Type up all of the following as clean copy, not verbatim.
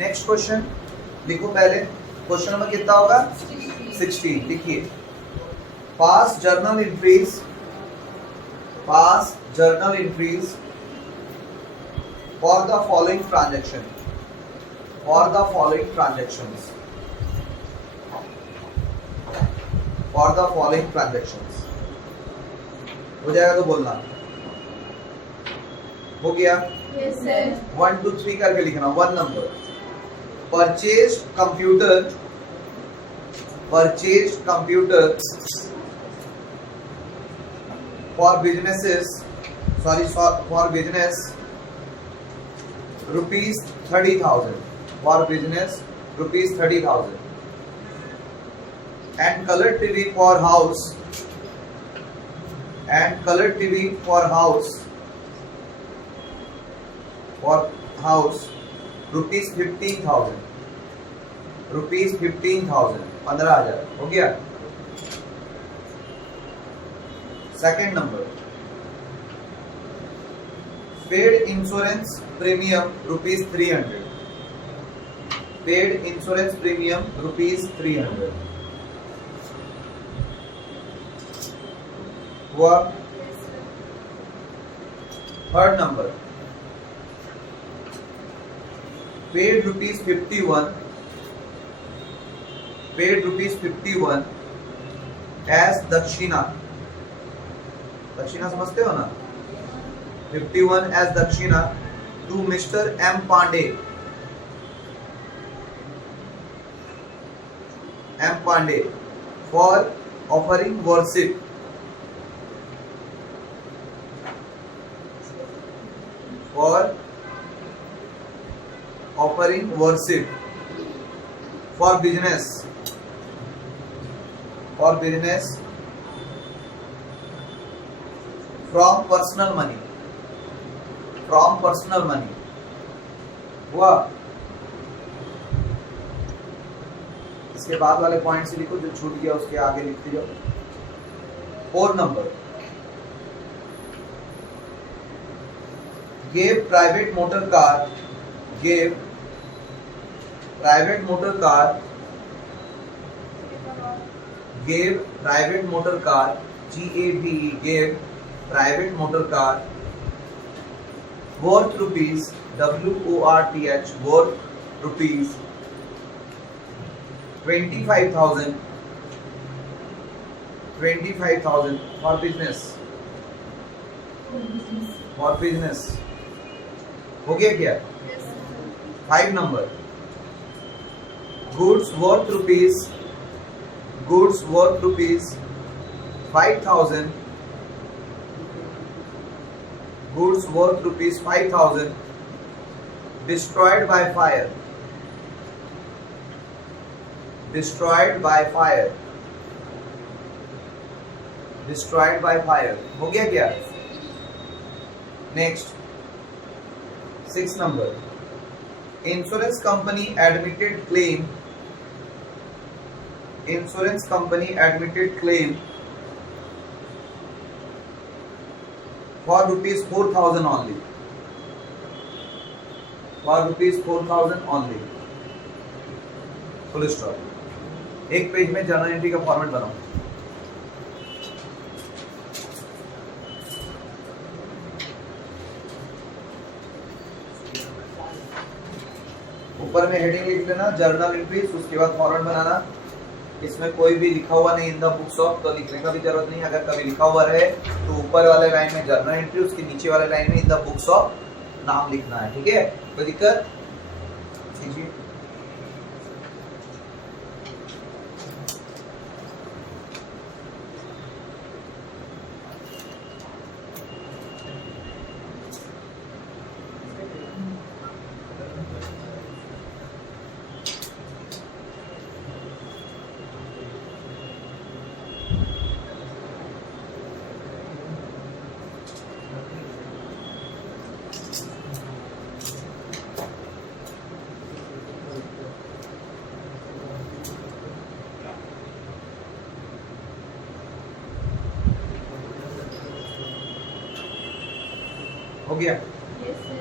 Next question लिखो पहले, question number कितना होगा 16। लिखिए, पास journal entries for the following transaction, for the following transactions. हो जाएगा तो बोलना। हो गया? Yes, sir. 1 2 3 करके लिखना। 1 number, purchased computer for business rupees 30,000, for business rupees 30,000, and colour TV for house rupees 15,000, 15,000। हो गया? Second number, paid insurance premium rupees 300, हुआ? Third number, paid rupees 51 as दक्षिणा समझते हो ना? 51 as दक्षिणा to Mr. M. Pandey for offering worship for business from personal money, हुआ? इसके बाद वाले पॉइंट से लिखो, जो छूट गया उसके आगे लिखते जाओ। 4 number, gave private motor car gave private motor car gave private motor car worth rupees worth rupees 25,000 for business हो गया क्या? 5 number, goods worth rupees 5,000 destroyed by fire हो गया क्या? Next 6 number, insurance company admitted claim for rupees 4,000 only, full stop. एक page में journal entry का format बनाओ। ऊपर में हेडिंग लिख लेना जर्नल एंट्रीज, उसके बाद फॉर्मेट बनाना। इसमें कोई भी लिखा हुआ नहीं इन द बुक्स ऑफ, तो लिखने का भी जरूरत नहीं। अगर कभी लिखा हुआ रहे तो ऊपर वाले लाइन में जर्नल एंट्री, उसके नीचे वाले लाइन में इन द बुक्स ऑफ नाम लिखना है। ठीक है? कोई दिक्कत? जी हो गया? Yes, sir.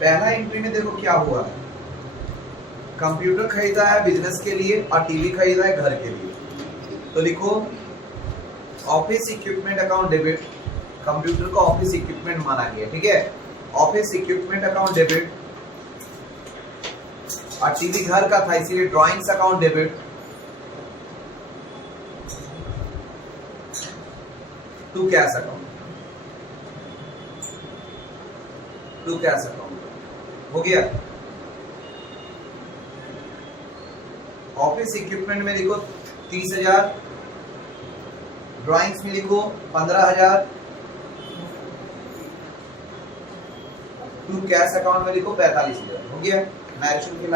पहला एंट्री में देखो क्या हुआ है। कंप्यूटर खरीदा है बिजनेस के लिए और टीवी खरीदा है घर के लिए, तो लिखो office equipment account debit, computer को ऑफिस इक्विपमेंट माना गया, ठीक है, ऑफिस इक्विपमेंट अकाउंट डेबिट, और टीवी घर का था इसीलिए drawings account debit, to cash account, to cash account हो गया। ऑफिस इक्विपमेंट में लिखो 30,000, ड्राइंग्स में लिखो 15,000, टू कैश अकाउंट में लिखो 45,000 हो गया। नरेशन की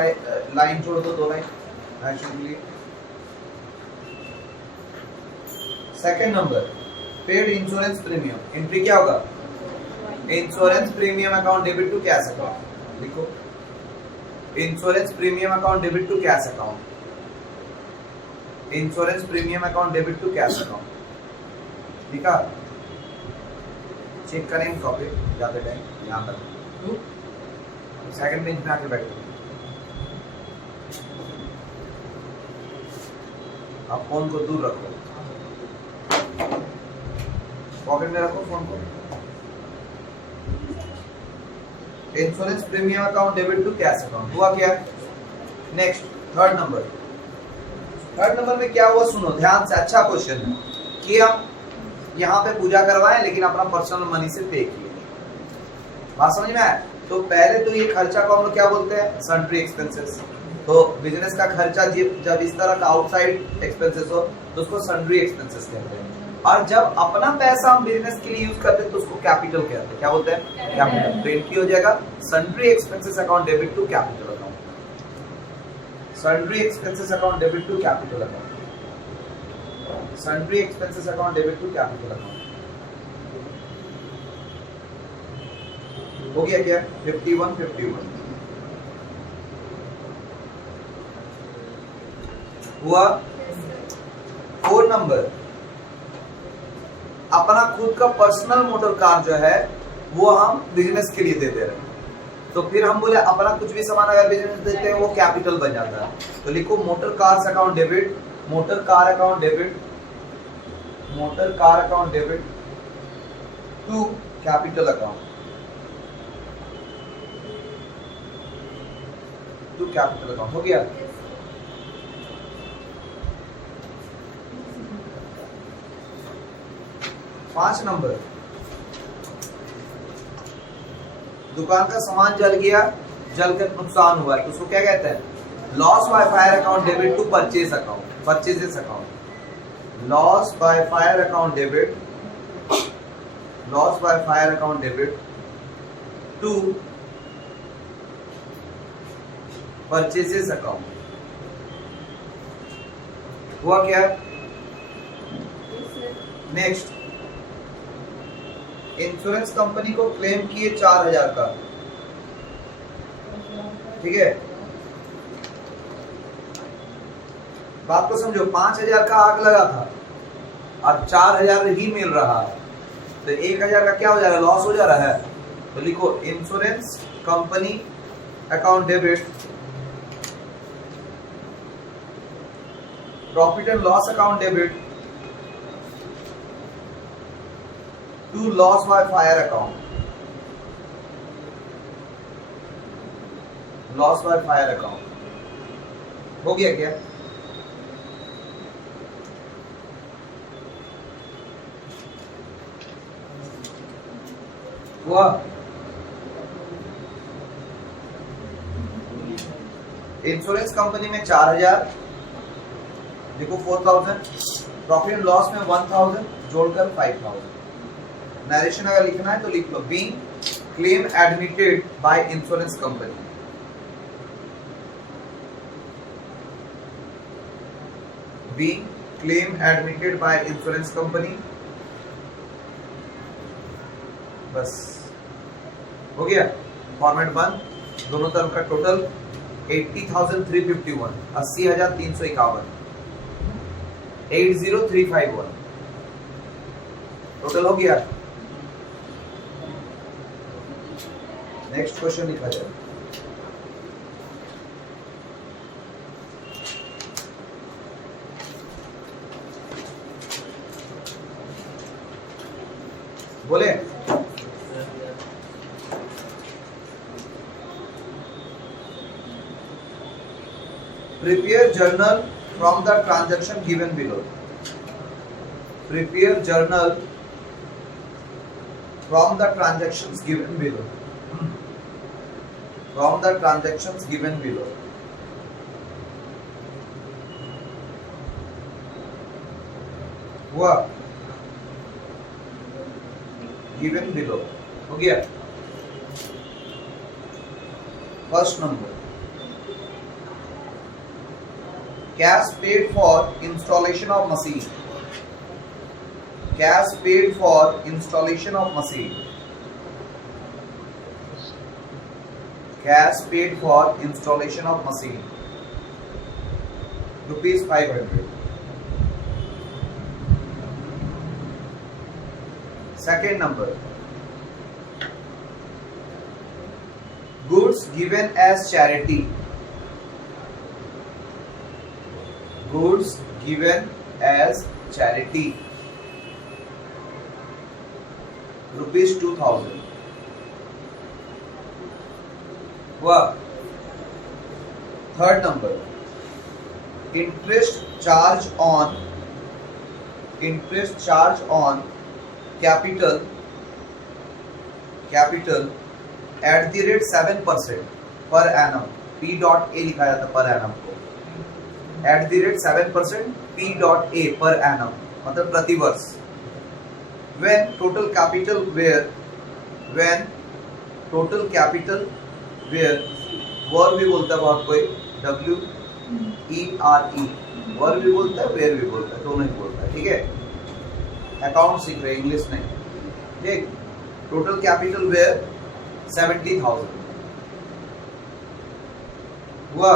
लाइन छोड़ दो, 2 लाइन नरेशन के लिए। Second number paid insurance premium, entry क्या होगा, insurance premium account debit to cash account, लिखो insurance premium account debit to cash account, insurance premium account debit to cash account, ठीक है। चेक करेंगे कॉपी जाते time, ध्यान रखो। सेकंड बेंच में आके बैठो, आप फोन को दूर रखो, पॉकेट में रखो फोन को। Insurance premium account debit to cash account हुआ क्या। Next third number, third number में क्या हुआ सुनो ध्यान से, अच्छा क्वेश्चन है कि हम यहाँ पे पूजा करवाएं लेकिन अपना पर्सनल मनी से पे किए, बात समझ में आया। तो पहले तो ये खर्चा को हम लोग क्या बोलते हैं, सन्ड्री एक्सपेंसेस। तो बिजनेस का खर्चा जब इस तरह का आउटसाइड एक्सपेंसेस हो तो उसको सन्ड्री एक्सपेंसेस कहते हैं, और जब अपना पैसा हम बिजनेस के लिए यूज करते हैं तो उसको कैपिटल कहते हैं, क्या बोलते हैं, कैपिटल। तो एंट्री हो जाएगा sundry expenses account debit to capital account, sundry expenses account debit to capital account, sundry expenses account debit to capital account हो गया क्या। 51 हुआ। 4 नंबर अपना खुद का पर्सनल मोटर कार जो है वो हम बिजनेस के लिए दे दे रहे हैं, तो फिर हम बोले अपना कुछ भी सामान अगर बिजनेस देते हैं वो कैपिटल बन जाता है। तो लिखो motor cars account debit, motor car account debit, motor car account debit to capital account, to capital account हो गया। पांच नंबर दुकान का सामान जल गया, जल कर नुकसान हुआ तो उसको क्या कहते हैं, loss by fire account debit to purchase account, purchases account, loss by fire account debit, loss by fire account debit to purchases account हुआ क्या। नेक्स्ट इंश्योरेंस कंपनी को क्लेम किए 4,000 का, ठीक है, बात को समझो। 5,000 का आग लगा था और 4,000 ही मिल रहा है, तो 1,000 का क्या हो जा रहा है, लॉस हो जा रहा है। तो लिखो insurance company account debit profit and loss account debit to loss by fire account, loss by fire account हो गया क्या। हुआ। इंश्योरेंस कंपनी में 4,000, देखो 4,000, प्रॉफिट एंड लॉस में 1,000 जोड़कर 5,000। नरेशन अगर लिखना है तो लिख लो being claim admitted by insurance company, being claim admitted by insurance company, बस हो गया। फॉर्मेट बंद, दोनों तरफ का टोटल 80,351, 80,351, 80,351 टोटल हो गया। नेक्स्ट क्वेश्चन लिखा जाए। Prepare journal from the transaction given below. Prepare journal from the transactions given below. From the transactions given below. हुआ? Given below. हो गया? First number. Cash paid for installation of machine. Cash paid for installation of machine. Cash paid for installation of machine. Rupees 500. Second number. Goods given as charity. Goods given as charity. Rupees 2000. हुआ? Third number. Interest charge on capital at the rate 7% per annum. P dot A लिखा जाता per annum को. At the rate 7% P dot A per annum मतलब प्रति वर्ष. When total capital where verb भी बोलता है बहुत कोई W E R E verb भी बोलता है वेयर भी बोलता है दोनों ही बोलता है. ठीक है, अकाउंट सीख रहे इंग्लिश नहीं. ठीक, टोटल कैपिटल वेयर 70,000 हुआ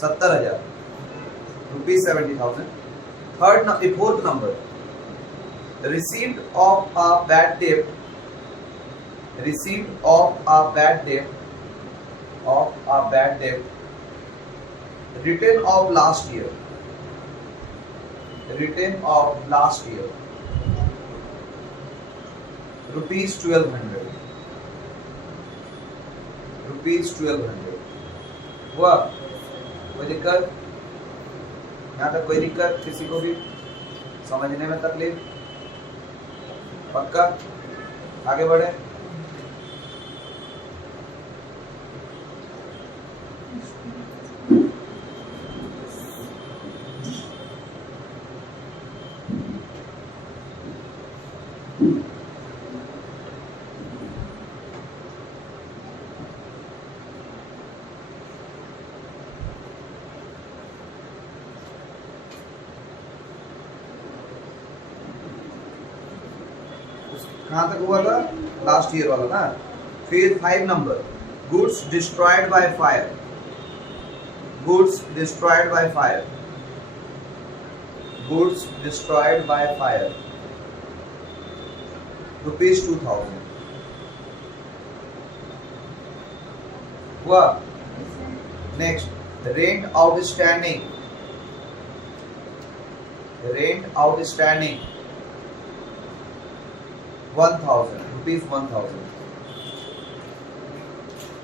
70,000 rupees 70,000. Fourth number. Receipt of a bad debt written of last year rupees 1200 हुआ? कोई दिक्कत? यहाँ तक कोई दिक्कत किसी को भी समझने में तकलीफ? पक्का? आगे बढ़े. कहाँ तक हुआ था? लास्ट ईयर वाला ना. फिर 5 number. Goods destroyed by fire. Rupees 2000 हुआ? नेक्स्ट. रेंट आउटस्टैंडिंग 1,000 रुपीज 1,000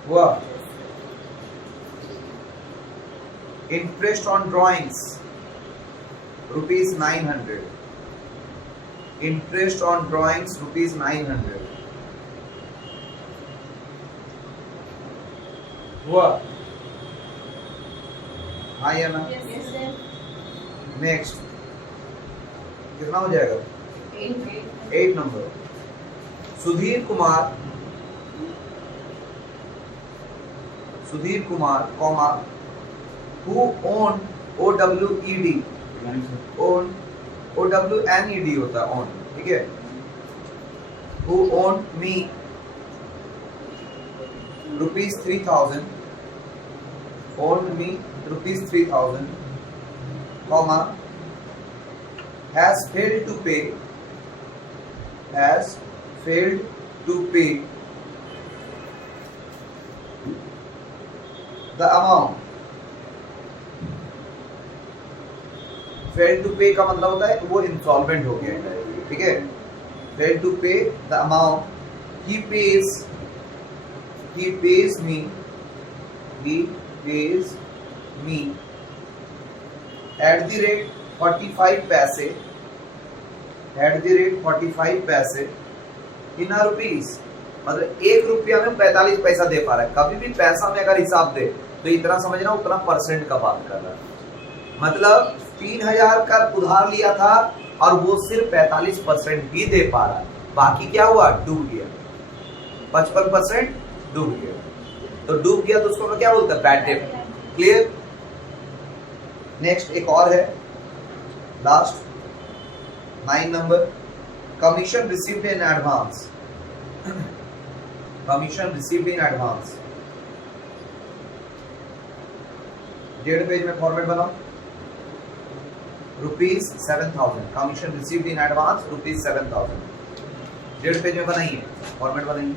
हुआ? Interest on drawings rupees 900. हुआ? हाँ या ना? नेक्स्ट कितना हो जाएगा? 8 number. Sudhir Kumar comma who owned OWED OWNED होता है own. ठीक है, who owned me rupees 3,000 comma has failed to pay the amount. Fail to pay का मतलब होता है वो इंसॉल्वेंट हो गया है. ठीक है, फेल टू पे the amount he pays me मी @45 पैसे इन रुपीज, मतलब 1 रुपया में 45 पैसा दे पा रहा है। कभी भी पैसा में अगर हिसाब दे तो इतना समझना उतना परसेंट का बात कर रहा है। मतलब 3000 का उधार लिया था और वो सिर्फ 45% ही दे पा रहा है, बाकी क्या हुआ, डूब गया, 55% डूब गया। तो डूब गया तो उसको क्या बोलते हैं, बैड डेट। क्लियर। नेक्स्ट एक और है, last 9 number, commission received in advance. Commission received in advance, 1.5 page में फॉर्मेट बनाओ। ₹7,000 commission received in advance, ₹7,000, 1.5 page में बनाइए, फॉर्मेट बनाइए।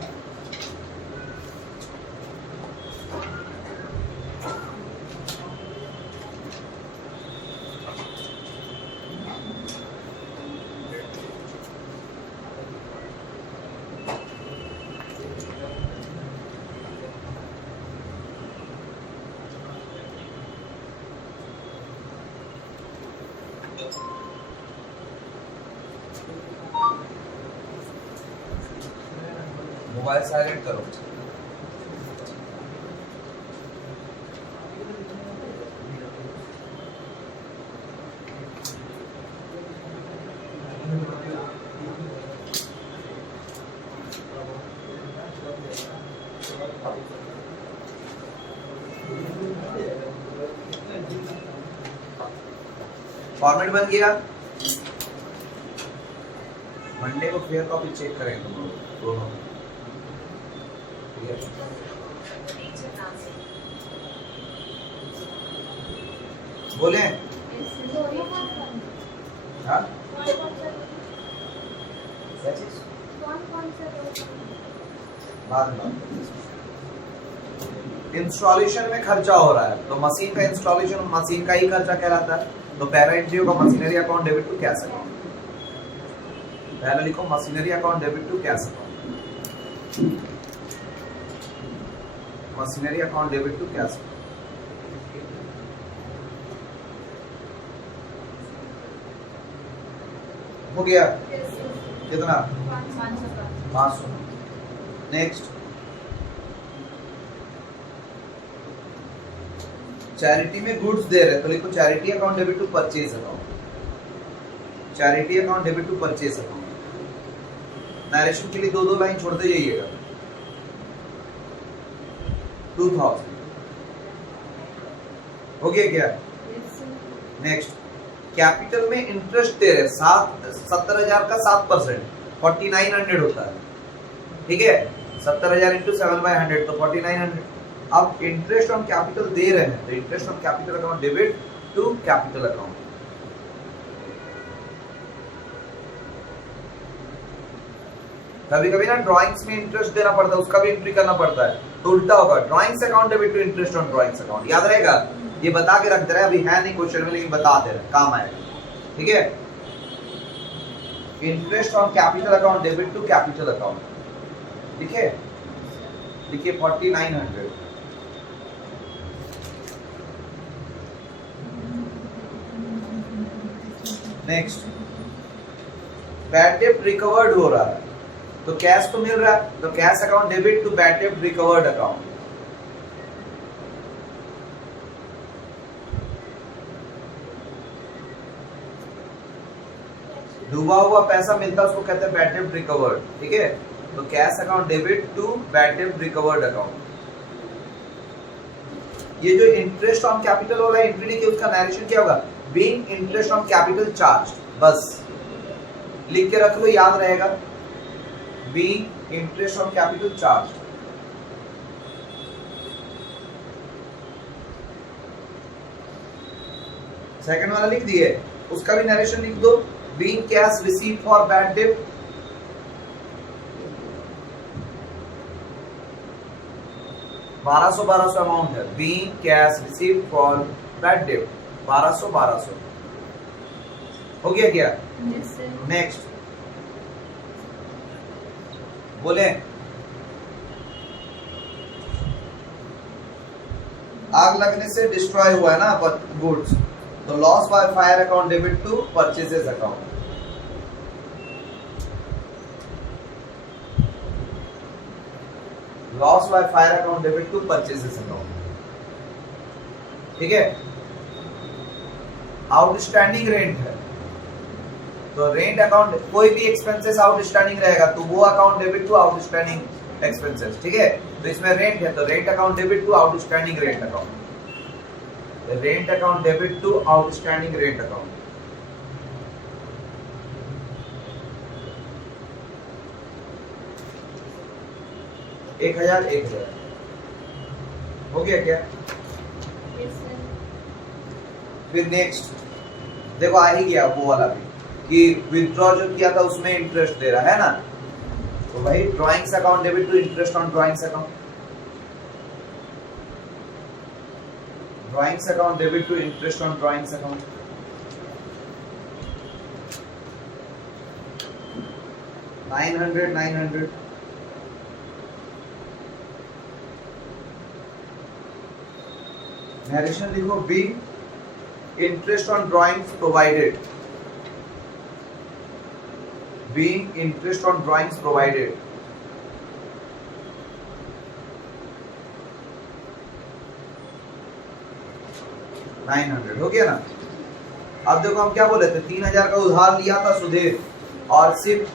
मोबाइल साइलेंट करो। फॉर्मेट बन गया। मंडे को फेयर कॉपी चेक करेंगे तुम लोग दोनों। बोले हाँ? इंस्टॉलेशन में खर्चा हो रहा है तो मशीन का इंस्टॉलेशन मशीन का ही खर्चा कहलाता है। तो पहला एंट्री होगा machinery account debit to cash account. पहले लिखो machinery account debit to cash account, machinery account debit to cash. हो गया कितना, 500। नेक्स्ट, चैरिटी में गुड्स दे रहे तो लिखो charity account debit to purchase account, charity account debit to purchase account. Narration के लिए 2-2 लाइन छोड़ते जाइएगा। 2000 हो गया क्या? नेक्स्ट, कैपिटल में इंटरेस्ट दे रहे 70,000 का 7%, 4900 होता है, ठीक है। 70,000 इंटू 7/100 तो 4900। अब इंटरेस्ट ऑन कैपिटल दे रहे हैं तो interest on capital account debit to capital account. कभी कभी ना ड्राइंग्स में इंटरेस्ट देना पड़ता है, उसका भी एंट्री करना पड़ता है, तो उल्टा होगा, drawings account debit to interest on drawings account. याद रहेगा, ये बता के रख दे रहा है, अभी है नहीं क्वेश्चन में लेकिन बता दे रहा है, काम आएगा, ठीक है। Interest on capital account debit to capital account, ठीक है। देखिए 4900। नेक्स्ट, बैड डेब्ट रिकवर्ड हो रहा है तो कैश तो मिल रहा है, तो cash account debit to bad डेब्ट रिकवर्ड अकाउंट। डूबा हुआ पैसा मिलता है उसको कहते हैं बैड डेब्ट रिकवर्ड, ठीक है। तो cash account debit to bad डेब्ट रिकवर्ड अकाउंट। ये जो इंटरेस्ट ऑन कैपिटल वाला एंट्री लिखी उसका नरेशन क्या होगा, being interest on capital charge, बस लिख के रख लो, याद रहेगा, being interest on capital charge. Second वाला लिख दिए, उसका भी नरेशन लिख दो, being cash received for bad डेब्ट, $1200 अमाउंट है, being cash received for bad डेब्ट, 1200 हो गया क्या? नेक्स्ट बोले आग लगने से डिस्ट्रॉय हुआ है ना गुड्स, तो loss by fire account debit to purchases account. Loss by fire account debit to purchases account, ठीक है। आउटस्टैंडिंग रेंट है, तो रेंट अकाउंट, कोई भी एक्सपेंसेस आउटस्टैंडिंग रहेगा तो वो account debit to outstanding expenses, ठीक है। तो इसमें रेंट है तो rent account debit to outstanding rent account, rent account debit to outstanding rent account. एक हजार हो गया क्या? फिर नेक्स्ट देखो आ ही गया वो वाला भी, कि विथड्रॉ जो किया था उसमें इंटरेस्ट दे रहा है ना, तो भाई drawings account debit to interest on drawings account, drawings account debit to interest on drawings account. Nine hundred narration लिखो, be interest on drawings provided, being interest on drawings provided, $900 हो गया ना। अब देखो हम क्या बोले थे, 3000 का उधार लिया था सुधीर और सिर्फ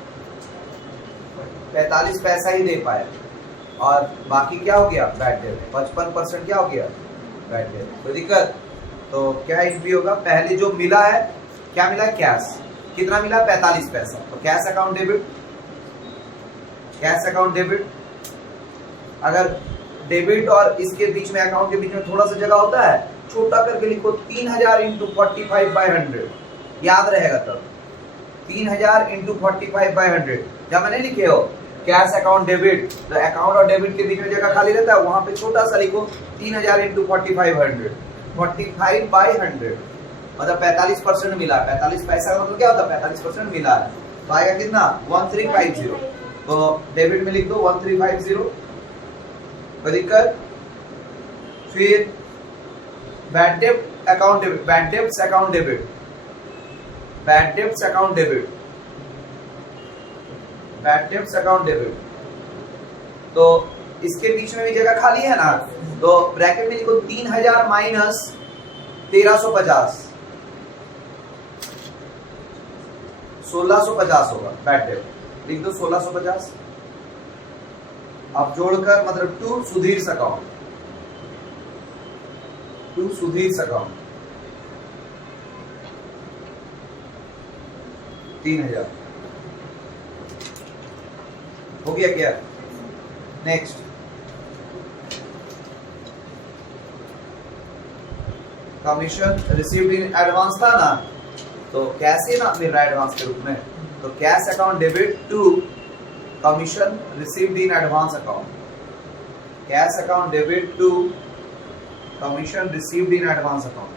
45 पैसा ही दे पाए, और बाकी क्या हो गया बैड डेट, 55% क्या हो गया बैड डेट। कोई दिक्कत? तो क्या एंट्री होगा, पहले जो मिला है क्या मिला है, कैश, कितना मिला 45 पैसा, तो cash account debit, cash account debit. अगर डेबिट और इसके बीच में अकाउंट के बीच में थोड़ा सा जगह होता है, छोटा करके लिखो 3000 इंटू 45/100, याद रहेगा तब 3000 इंटू 45/100। क्या मैंने लिखे हो कैश अकाउंट डेबिट, तो अकाउंट और डेबिट के बीच में जगह खाली रहता है, वहां पे छोटा सा लिखो 3000 इंटू 45/100, 45/100 मतलब 45% मिला है। 45 पैसा का मतलब क्या होता है, 45% मिला है, तो आएगा कितना 1350। तो डेबिट में लिख दो 1350, कोई दिक्कत? फिर बैड डेब्ट account debit, bad debts account debit, bad debts account debit, bad debts account debit. तो इसके बीच में भी जगह खाली है ना, तो ब्रैकेट में लिखो 3000 माइनस 1350, 1650 होगा बैड डेब्ट, लिख दो 1650। अब जोड़कर मतलब to Sudhir account, to Sudhir account 3000 हो गया क्या? Next commission received in advance था ना, तो कैसे ना मिल रहा है एडवांस के रूप में, तो cash account debit to commission received in advance account, cash account debit to commission received in advance account,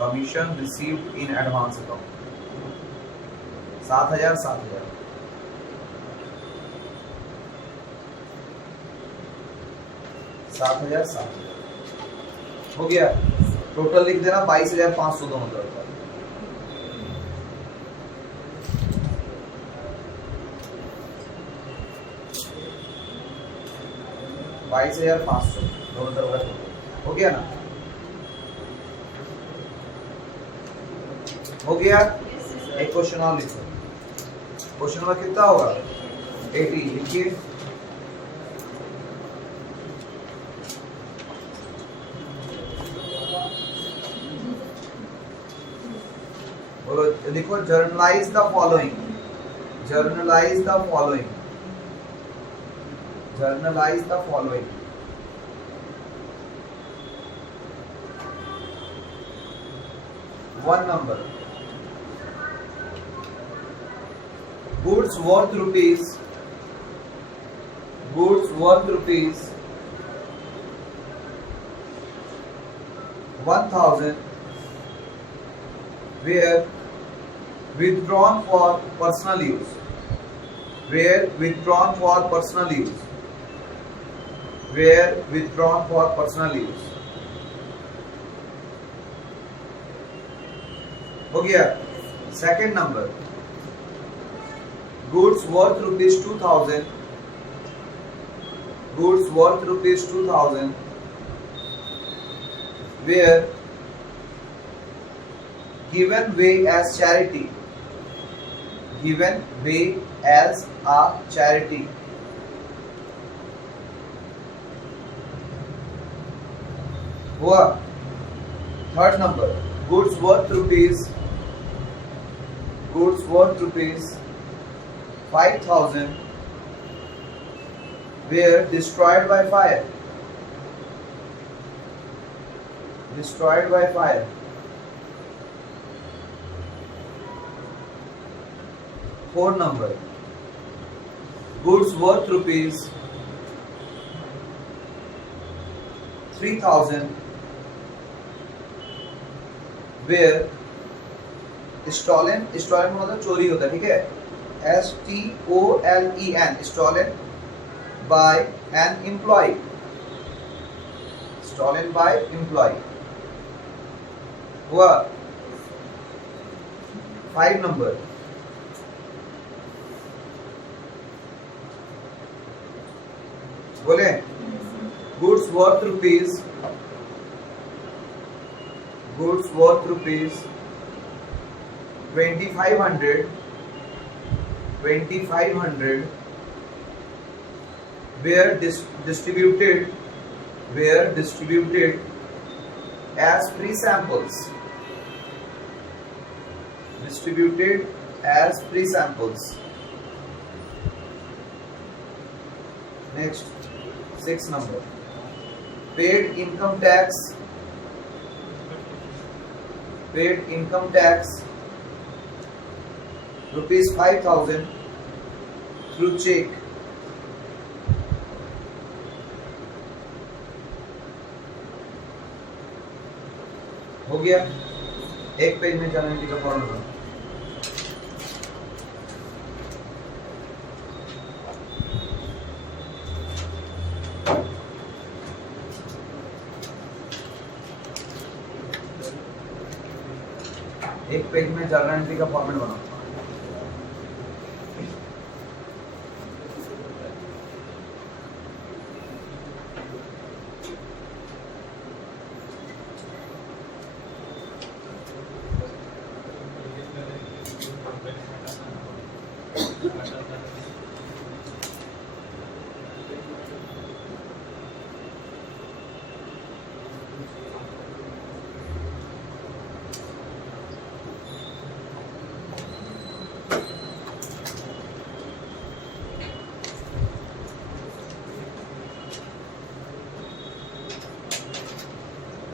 commission received in advance account 7000 7000 7000 7000 हो गया। टोटल लिख देना 22,500 दोनों तरफ का। 22,500 दोनों तरफ का हो गया ना, हो गया। एक क्वेश्चन और लिखो, क्वेश्चन नंबर कितना होगा 80, लिखिए। लिखो generalized the following, generalized the following, generalized the following. One number, goods worth rupees, goods worth rupees 1000 were withdrawn for personal use, were withdrawn for personal use, were withdrawn for personal use. हो गया. Second number, goods worth rupees 2000, goods worth rupees 2000 were given away as charity, given away as a charity. हुआ. Third number, goods worth rupees 5000 were destroyed by fire, destroyed by fire. Fourth number, goods worth rupees 3000 where stolen, stolen मतलब चोरी होता है, ठीक है, STOLEN, stolen by an employee, stolen by employee. हुआ. 5 number, बोले goods worth rupees 2500 were distributed as free samples, distributed as free samples. Next, 6 number, paid income tax rupees 5000 through check. हो गया. एक पेज में जर्नल एंट्री का formula. एक page में journal entry का फॉर्मेट बनाओ.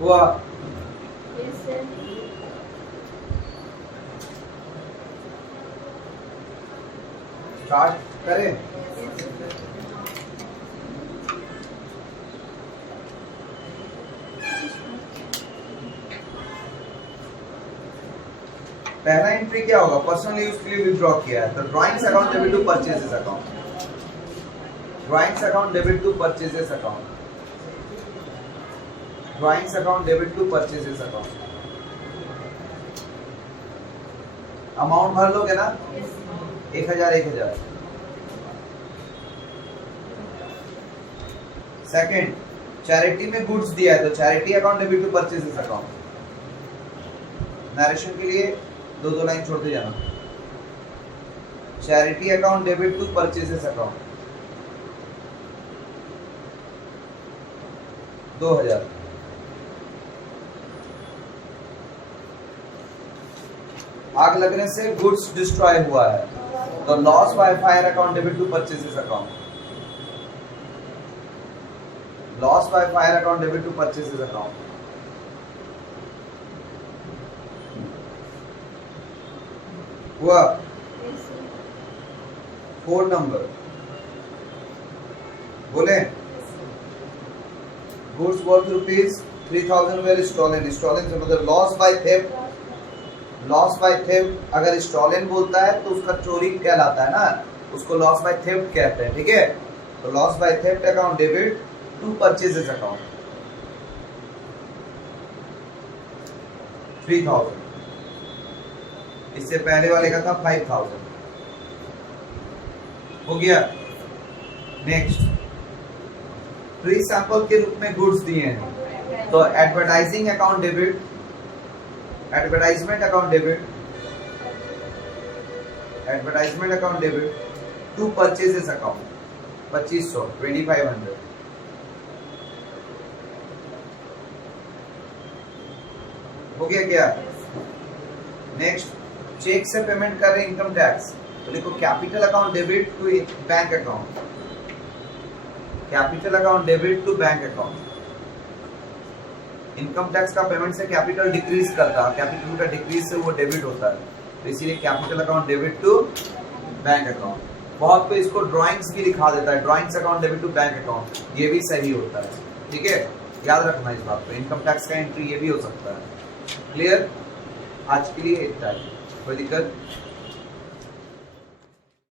हुआ. स्टार्ट करें. पहला एंट्री क्या होगा? पर्सनल यूज के लिए विथड्रॉ किया है, तो drawings account debit to purchases account, drawings account debit to purchases account, drawings account debit to purchases account. Amount भर लोगे ना? 1000. सेकंड, चैरिटी में गुड्स दिया है तो charity account debit to purchases account. Narration के लिए 2 लाइन छोड़ते जाना. Charity account debit to purchases account 2000. आग लगने से गुड्स डिस्ट्रॉय हुआ है तो loss by fire account debit to purchases account, loss by fire account debit to purchases account. हुआ. 4 नंबर, बोले goods worth rupees 3000 were stolen, stolen से मतलब loss by theft, loss by theft अगर stolen बोलता है तो उसका चोरी कहलाता है ना, उसको लॉस बाय थेफ्ट कहते हैं, ठीक है. तो loss by theft account debit to purchases account 3000, इससे पहले वाले का था 5000, हो गया। नेक्स्ट, प्री सैंपल के रूप में गुड्स दिए हैं, तो advertising account debit, advertisement account debit, advertisement account debit to purchases account 2500 2500, हो गया क्या। नेक्स्ट, चेक से पेमेंट कर रहे इनकम टैक्स, तो देखो capital account debit to bank account, capital account debit to bank account. Income tax का payment से कैपिटल डिक्रीज करता है, कैपिटल का डिक्रीज से वो डेबिट होता है, तो इसीलिए capital account debit to bank account. बहुत कोई इसको ड्राइंग्स भी दिखा देता है, drawings account debit to bank account, ये भी सही होता है, ठीक है, याद रखना इस बात को। इनकम टैक्स का एंट्री ये भी हो सकता है। क्लियर, आज के लिए इतना है, कोई दिक्कत।